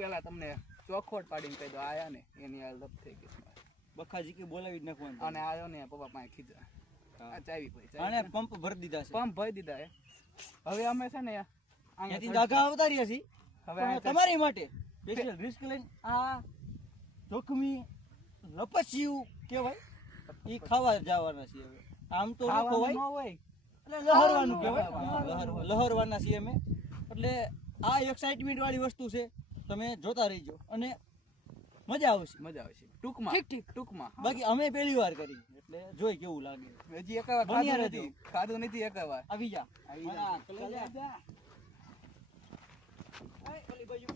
પેલા તમને ચોખોટ પાડીને કહી દો આયા ને એની આ લપ થઈ ગઈ બખાજી કે બોલાવી જ નાખવાનું અને આયો ને પપ્પા પાસે ખીજા આ ચાવી પડી અને પંપ ભરી દીધા છે પંપ ભરી દીધા હવે અમે છે ને અહીંયાથી દાગા અવતાર્યા છીએ હવે તમારી માટે સ્પેશિયલ રિસ્ક લઈને આ જોખમી લપસ્યું કહેવાય એ ખાવા જવાના છીએ હવે આમ તો ખવાય હોય એટલે લહરવાનું કહેવાય લહરવાના છીએ અમે એટલે આ એક્સાઇટમેન્ટ વાળી વસ્તુ છે તમે જોતા રહીજો અને મજા આવશે ટૂંકમાં બાકી અમે પહેલી વાર કરી એટલે જોઈ કેવું લાગે હજી એક વાર ખાધું નથી એક વાર આવી જા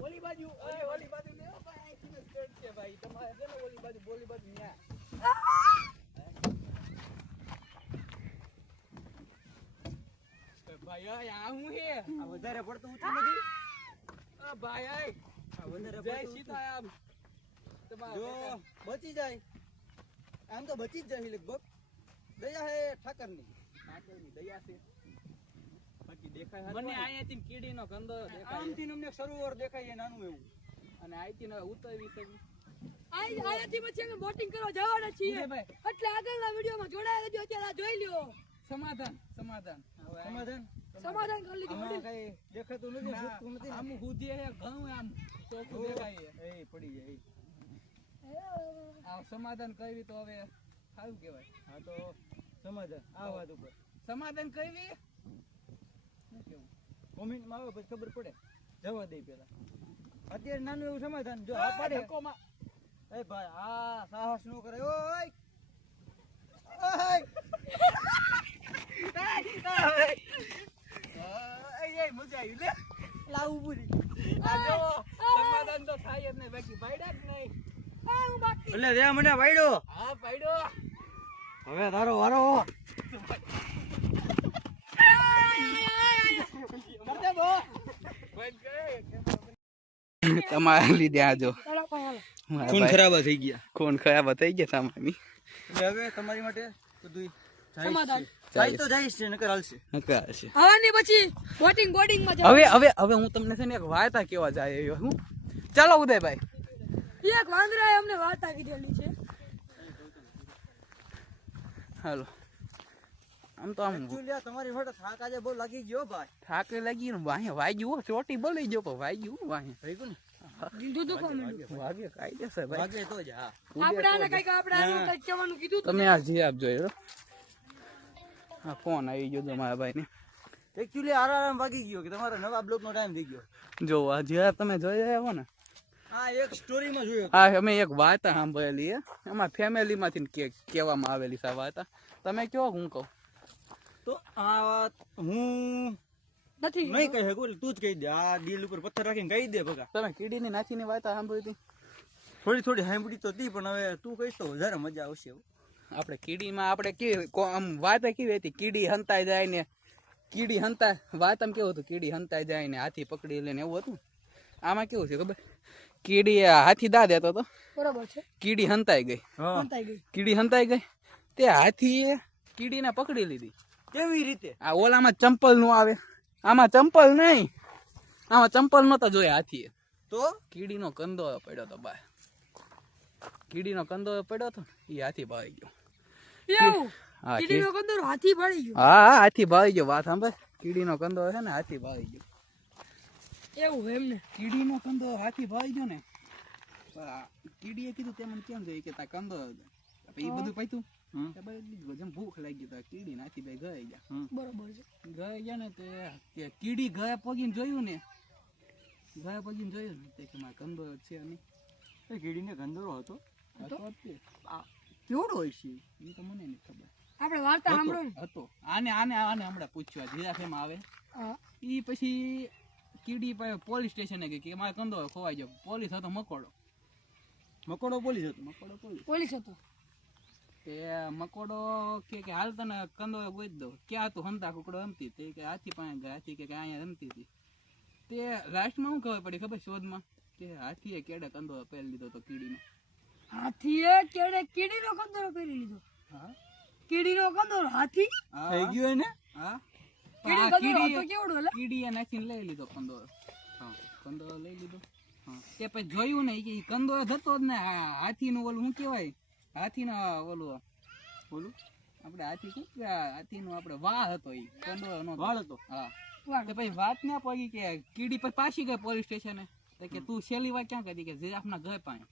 ઓલી બાજુ ને ભાઈ છે ભાઈ તમારે છે ને ઓલી બાજુ ન્યા ભાઈ આ હું હે આ વધારે પડતું ઊંચું નથી આ ભાઈ આ વધારે જય સીતારામ જો બચી જાય આમ તો બચી જ જાય લગભગ દયા હે ઠાકરની દયા છે બાકી દેખાય મને અહીંયાથી કીડીનો ગંદો દેખાય આમથી અમને સરોવર દેખાય નાનું એવું અને અહીંથી ને ઉતરવી છે આયાથી પછી અમે બોટિંગ કરવા જવાના છીએ એટલે આગળના વિડિયોમાં જોડાયેલા રહેજો અત્યારે જોઈ લ્યો સમાધાન કરી લીધું કઈ દેખાતું નથી ફૂટતું નથી આમ હુધી હે ઘણું આમ ચોખ્ખું દેખાય એ પડી જાય આ સમાધાન કરવી તો હવે સારું કહેવાય હા તો સમાધાન આ વાત ઉપર સમાધાન કરવી કોમેન્ટ માં આવે પછી ખબર પડે જવા દે પેલા અત્યારે નાનું એવું સમાધાન જો આ પાડે એ ભાઈ આ સાહસ નો કરે ઓય મજા આવી લે લાવું પૂરી આ જો સમાધાન તો થાય જ નહીં બાકી ભાઈડા જ નહીં એટલે રે મને વાયડો હા ભાઈડો હવે તારો વારો તમારા લીધે આજો ખૂન ખરાબ થઈ ગયા તમારી એટલે હવે તમારી માટે બધું સમાધાન જાય તો જાય છે નકર હાલશે હવાની પછી બોટિંગ માં હવે હું તમને છે ને એક વાર્તા કેવા જાય આવ્યો હું ચાલો ઉદયભાઈ એક વાંદરાએ અમને વાર્તા કીધેલી છે હાલો આમ તો આમ એકચ્યુઅલી તમારી માટે થાક આજે બહુ લાગી ગયો ભાઈ થાક લાગી ને વાહે વાગ્યું ચોટી બોલી ગયો પણ વાગ્યું વાહે ભેગું ને દીધું તો કોણ વાગે કાયદેસર ભાઈ વાગે તો જ હા આપણે આને કઈક આપણે આનું કઈક કહેવાનું કીધું તમે આ જી આપજો આ ફોન આવી ગયો તમારા ભાઈ ને એકચ્યુઅલી આરામ વાગી ગયો કે તમારા નવા બ્લોક નો ટાઈમ થઈ ગયો જો આ જે તમે જોઈ આવ્યો ને હા એક સ્ટોરી માં જોયો હા અમે એક વાર્તા સાંભળેલી હે એમાં ફેમિલી માંથી કહેવામાં આવેલી છે વાર્તા તમે કયો હું કહું તો આ વાત હું નથી નહીં કહી શકું એટલે તું જ કહી દે આ દિલ ઉપર પથ્થર રાખીને કહી દે ભગા તમે કીડીની નાચીની વાર્તા સાંભળી હતી થોડી સાંભળી તો હતી પણ હવે તું કહીશ તો વધારે મજા આવશે આપણે કીડીમાં આપણે આમ વાર્તા કેવી હતી કીડી હંતાઈ જાય ને કીડી હંતાય વાર્તામાં કેવું હતું કીડી હંતાઈ જાય ને હાથી પકડી લે ને એવું હતું આમાં કેવું છે ખબર કીડી હાથી દા દેતો હતો બરાબર છે કીડી હંતાઈ ગઈ કીડી હંતાઈ ગઈ તે હાથીએ કીડીને પકડી લીધી કેવી રીતે આ ઓલામાં ચંપલ નું આવે આમાં ચંપલ નહીં આમાં ચંપલ નતા જોયા હાથીએ તો કીડીનો કંદો પડ્યો હતો બાય કીડીનો કંદો પડ્યો હતો એ હાથી ભાગી ગયો એવું હા કીડીનો કંદોર હાથી ભાળી ગયો હા હાથી ભાગી ગયો વાત સાંભળ કીડીનો કંદો છે ને હાથી ભાગી ગયો એવું એમને કીડીનો કંદો હાથી ભાગી ગયો ને કીડીએ કીધું તે મને કેમ જોઈ કે તા કંદો એ બધું પૈતું જેમ ભૂખ લાગી તો કીડી નાથી ભાઈ ગઈ ગયા બરોબર છે ગઈ ગયા ને તે કીડી ગયા પગીને જોયું ને કે મારે કંદો છે નહીં એ કીડીને ગંદરો હતો કેવડો હોય છે એ તો મને નહીં ખબર આપણે વાર્તા સાંભળો હતો આને હમણાં પૂછવા જીરાફેમાં આવે એ પછી કીડી પોલીસ સ્ટેશને ગઈ કે મારે કંદો ખોવાઈ ગયો પોલીસ હતો મકોડો પોલીસ હતો તે મકોડો કે હાલ તને કંદો ગોઈ દો ક્યાં હતું હંતા કુકડો રમતી તે કે હાથી પાસે ગયા હાથી કે અહીંયા રમતી હતી તે લાસ્ટમાં શું ખબર પડી ખબર શોધમાં કે હાથીએ કેડે કંદો પહેરી લીધો તો કીડીનો હાથીએ કીડીનો કંદોરો પહેરી લીધો કીડીનો કંદોરો હાથી થઈ ગયો એને હા કીડી કંદોરો હતો કેવડો એટલે કીડીએ નાખીને લઈ લીધો કંદોરો કંદોરો લઈ લીધો તે પછી જોયું ને કે ઈ કંદો જતો જ ને હાથીનું ઓલું શું કહેવાય હાથીના ઓલું આપણે હાથીનું આપણે વાહ હતો ઈ કંદો નો વાળ હતો. હા તો પછી વાત ના પડી કે કીડી પછી પાછી ગઈ પોલીસ સ્ટેશને તો કે તું છેલ્લી વાત ક્યાં કરી કે જીરાફના ઘર પાસે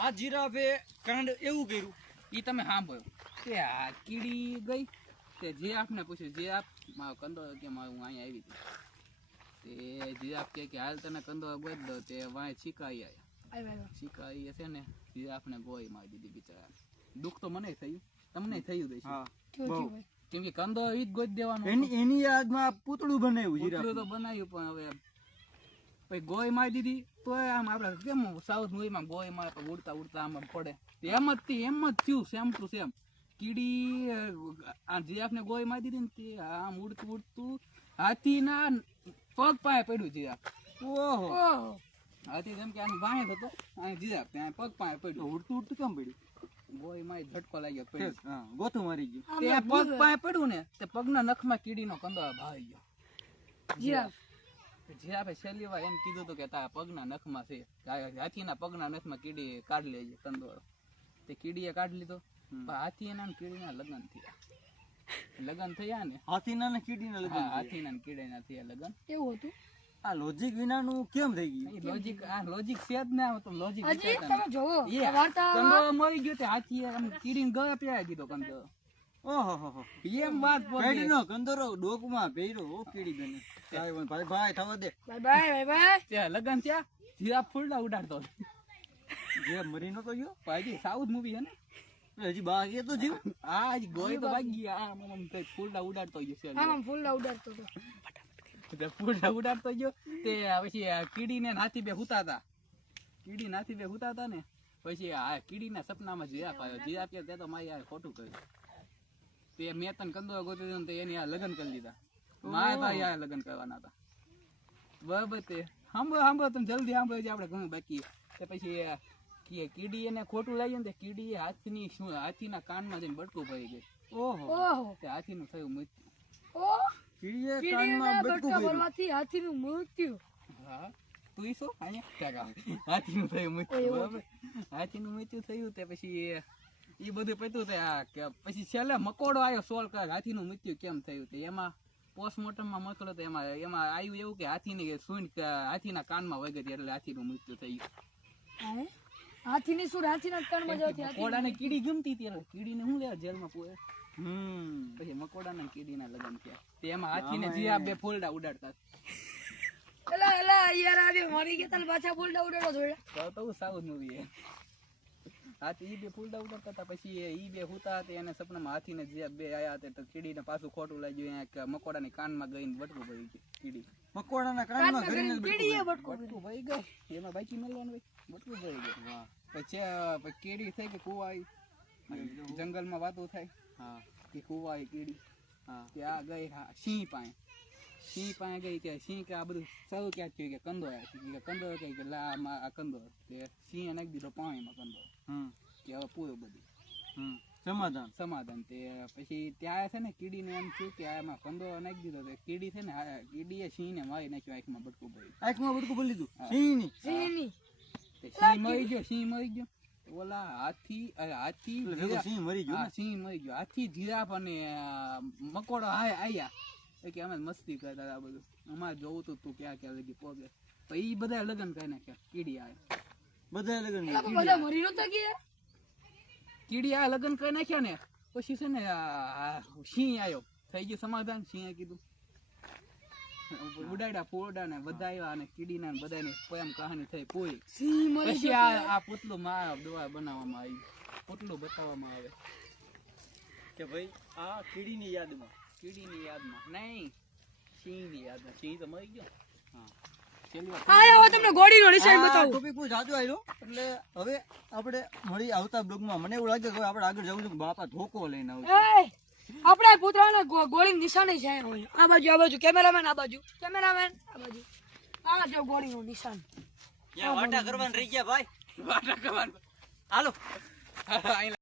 આ જીરાફે કાંડ એવું કર્યું ઈ તમે સાંભળ્યું કે આ કીડી ગઈ તે જીરાફને પૂછ્યું જીરાફ મારો કંદો કે હું અહીંયા આવી હતી તે જીરાફ કે હાલ તને કંદો ગોત દો તે વાંય શીખાઈ આવ્યા શીખાઈ છે ને જીરાફને ગોળી મારી દીધી બિચારા. દુઃખ તો મને થયું તમને થયું દેશે કેમ કે કંદો ઈ જ ગોત દેવાનો એની યાદમાં પૂતળું બનાવ્યું પૂતળું તો બનાવ્યું પણ હવે પછી ગોળી મારી દીધી તો આમ આપણે કેમ સાઉથ મૂવીમાં ગોળી મારે તો ઉડતા ઉડતા આમ પડે એમ જ થયું સેમ ટુ સેમ. કીડી આ જીરાફને ગોળી મારી દીધી ને તે આમ ઉડતું ઉડતું હાથીના પગ પાસે પડ્યું જીરાફ. ઓહો હાથી જેમ કે આનું વાંહે હતો અહીં જીરાફ ત્યાં પગ પાસે પડ્યું. ઉડતું ઉડતું કેમ પડ્યું? ગોળી મારી ઝટકો લાગ્યો પડ્યો. હા ગોથું મારી ગયું. તે પગ પાસે પડ્યું ને તે પગના નખમાં કીડીનો કંદો ભાઈ ગયો. જીરાફે છેલ્લી વાર એમ કીધું હતું કે તારા પગના નખમાં છે હાથીના પગના નખમાં કીડી કાઢી લેજે કંદોરો. તે કીડીએ કાઢી લીધો પણ હાથી એના કીડીના લગ્ન થયા ને હાથીના ને કીડીના લગ્ન. હાથીના ને કીડીના થયા લગ્ન. એવું હતું આ લોજિક વિનાનું કેમ થઈ ગયું? લોજિક છે જ ને તો લોજિક હજી તમે જોવો કંદો મરી ગયો તે હાથી આમ કીડીને ગળે પહેરાવી દીધો કંદો. ઓહો એમ વાત કીડીનો કંદોરો ડોકમાં પહેર્યો. ઓ કીડી બેને ભાઈ થવા દે. બાય ત્યાં લગ્ન થયા જીરાફ ફૂલડા ઉડાડતો જે મરી નતો ગયો ભાઈ સાઉથ મૂવી હે ને હજી બાકી તો જીવ. આ જ ગોળી તો વાગી ગયા ફૂલડા ઉડાડતો ગયો છે ફૂલડા ઉડાડતો હતો ફૂલડા ઉડાડતો ગયો તે પછી કીડીને હાથી બે હુતા હતા. કીડી હાથી બે હુતા હતા ને પછી આ કીડીના સપનામાં જીરાફ આવ્યો. જીરાફ કે તે તો મારી યાર ખોટું કર્યું તે મેં તને કંદો ગોતી દીધો ને એની લગ્ન કરી લીધા. મારે તારી યાર લગ્ન કરવાના હતા બરાબર. તે સાંભળો તમે જલ્દી સાંભળો છે આપણે ઘણું બાકી. તે પછી કીડી એને ખોટું લાગ્યું ને કીડી હાથીના કાનમાં જઈને બટકું ભરી ગઈ. ઓહો તે હાથીનું થયું મૃત્યુ. કીડીએ કાનમાં બટકું ભર્યું. હાથીનું મૃત્યુ. હા તું ઈ શું હાથીનું થયું મૃત્યુ બરાબર. હાથીનું મૃત્યુ થયું તે પછી એ બધું પત્યું તે પછી છેલ્લે મકોડો આવ્યો સોલ્વ કર હાથીનું મૃત્યુ કેમ થયું તે એમાં પોસ્ટમોર્ટમમાં મોકલો તો એમાં આવ્યું એવું કે હાથીની સૂંઢ હાથીના કાનમાં વગી હતી એટલે હાથીનું મૃત્યુ થયું. હાથીની સુર હાથીના કાનમાં જતી મકોડાને કીડી ગમતી હતી એટલે કીડીને શું લેવા જેલમાં પૂરે. પછી મકોડાના કીડીના લગ્ન થયા તે એમાં હાથીને જીરાફ બે ફૂલડા ઉડાડતા. એલા યાર આજે મરી ગયા તને પાછા ફૂલડા ઉડાડો જોડે તો સાઉથ મૂવી હાથી ઈ બે ફૂલડા ઉડાડતા હતા. પછી ઈ બે હુતા હતા એને સપનામાં હાથીને જીરાફ બે આયા હતા તો કીડીને પાછું ખોટું લાગ્યું મકોડાની કાનમાં ગઈને બટકું ભરી ગઈ કીડી. મકોડાના કાનમાં ગઈને બટકું ભરી ગઈ એમાં બાકી મળવાનું હોય બટકું ભરી ગયું. પછી કીડી થઈ કે કુવા આવી જંગલમાં વાતો થાય કે કુવા આવી કીડી ત્યાં ગઈ સિંહ પાસે ગઈ ત્યાં સિંહ કે આ બધું સારું ક્યાં થયું કે કંદો આવ્યો કંદો કહે કે લા આ કંદો તે સિંહ નાખી દીધો પાણીમાં કંદો કે હવે પૂરું બધું સમાધાન. તે પછી ત્યાં છે ને કીડીને એમ થયું કે આમાં કંદો નાખી દીધો તો કીડી છે ને કીડીએ સિંહને મારી નાખ્યું આંખમાં બટકું ભરી લીધું. સિંહ મરી ગયો ઓલા હાથી સિંહ મરી ગયો. હાથી જીરાફ અને મકોડો આયા કે અમે મસ્તી કરતા હતા બધું અમારે જોવું તું ક્યાં ક્યાં લગી પોગે પછી બધા લગ્ન કરી નાખ્યા. કીડી આવે બધા લગ્ન મરી નતા ગયા કીડી આ લગ્ન કરી નાખ્યા ને પછી છે ને સિંહ આવ્યો થઈ ગયું સમાધાન. સિંહે કીધું ઉડાડ્યા ફોડા ને બધા આવ્યા અને કીડીના બધાની પ્રેમ કહાની થઈ પૂરી. પછી આ પુતલું દવા બનાવવામાં આવી પુતલું બતાવવામાં આવે કે ભાઈ આ કીડીની યાદમાં નહીં સિંહની યાદમાં. સિંહ તો મરી ગયો. તમને ગોળીનો નિશાન બતાવું. ટોપિક બહુ જાજો આવ્યો એટલે હવે આપણે મળી આવતા બ્લોગમાં મને એવું લાગે કે આપણે આગળ જવું છે. બાપા ધોકો લઈને આવશે. આપણે પુતળાને ગોળી નિશાન છે આ બાજુ કેમેરામેન આ બાજુ આ જો ગોળીનું નિશાન વાટા કરવાનું રહી ગયા ભાઈ. વાટા કરવાનું હાલો